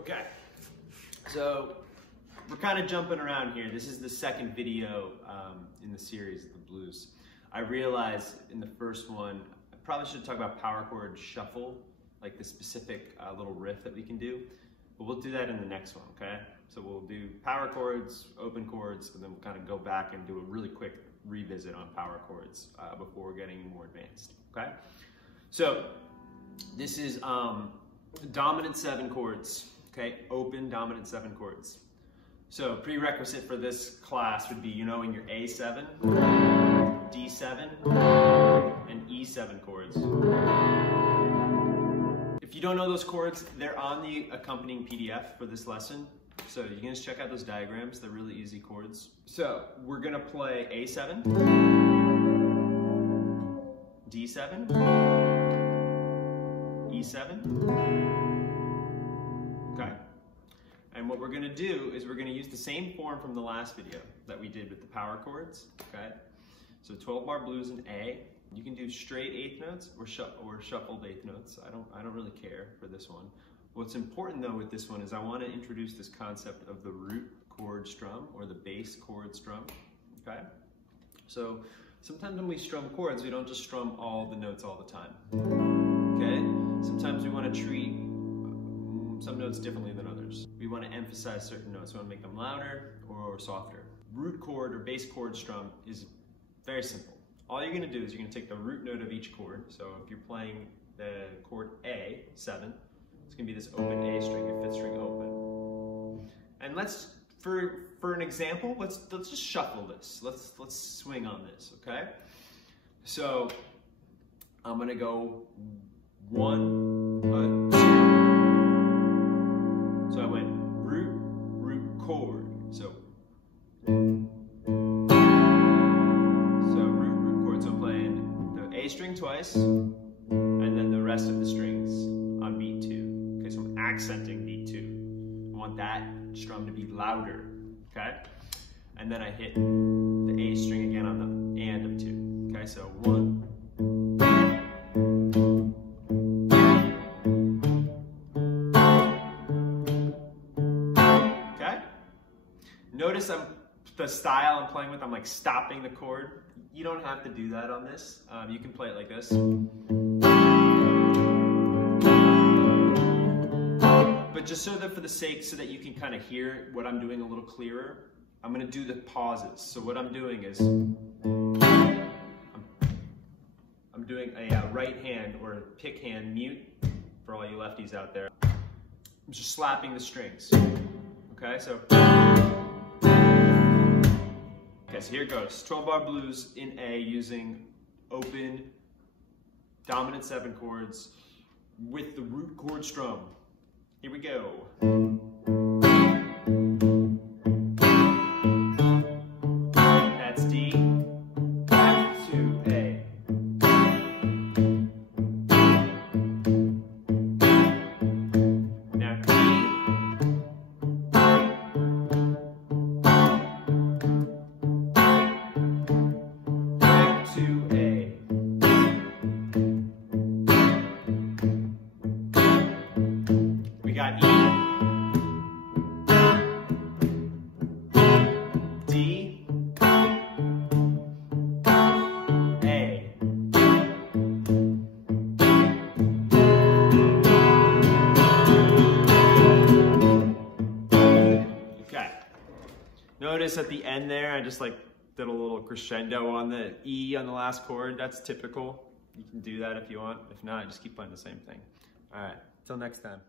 Okay, so we're kind of jumping around here. This is the second video in the series of the blues. I realized in the first one, I probably should talk about power chord shuffle, like the specific little riff that we can do, but we'll do that in the next one, okay? So we'll do power chords, open chords, and then we'll kind of go back and do a really quick revisit on power chords before getting more advanced, okay? So this is dominant 7 chords, okay? Open dominant 7 chords. So prerequisite for this class would be, you know, in your A7, D7, and E7 chords. If you don't know those chords, they're on the accompanying PDF for this lesson. So you can just check out those diagrams. They're really easy chords. So we're gonna play A7, D7, E7, okay? And what we're gonna do is we're gonna use the same form from the last video that we did with the power chords, okay? So 12-bar blues in A. You can do straight eighth notes or shuffled eighth notes. I don't really care for this one. What's important though with this one is I want to introduce this concept of the root chord strum or the bass chord strum, okay? So sometimes when we strum chords, we don't just strum all the notes all the time, okay? Sometimes we want to treat some notes differently than others. We want to emphasize certain notes. We want to make them louder or softer. Root chord or bass chord strum is very simple. All you're going to do is you're going to take the root note of each chord. So if you're playing the chord A, 7, it's going to be this open A string, your 5th string open. And let's, for an example, let's just shuffle this. Let's swing on this, okay? So I'm going to go 1, 2. So I went root, chord. So root, chord. So I'm playing the A string twice, and then the rest of the strings on beat 2. Okay, so I'm accenting beat 2. I want that strum to be louder, okay? And then I hit the A string again on the and of 2. Okay, so 1. Notice the style I'm playing with, I'm like stopping the chord. You don't have to do that on this. You can play it like this. But just so that for the sake, so that you can kind of hear what I'm doing a little clearer, I'm gonna do the pauses. So what I'm doing is, I'm doing a right hand or a pick hand mute for all you lefties out there. I'm just slapping the strings, okay? So. Okay, so here it goes. 12-bar blues in A using open, dominant 7 chords with the root chord strum. Here we go. That's D, F to A. Now D. We got E, D, A. Okay. Notice at the end there, I just like did a little crescendo on the E on the last chord. That's typical. You can do that if you want. If not, just keep playing the same thing. All right, till next time.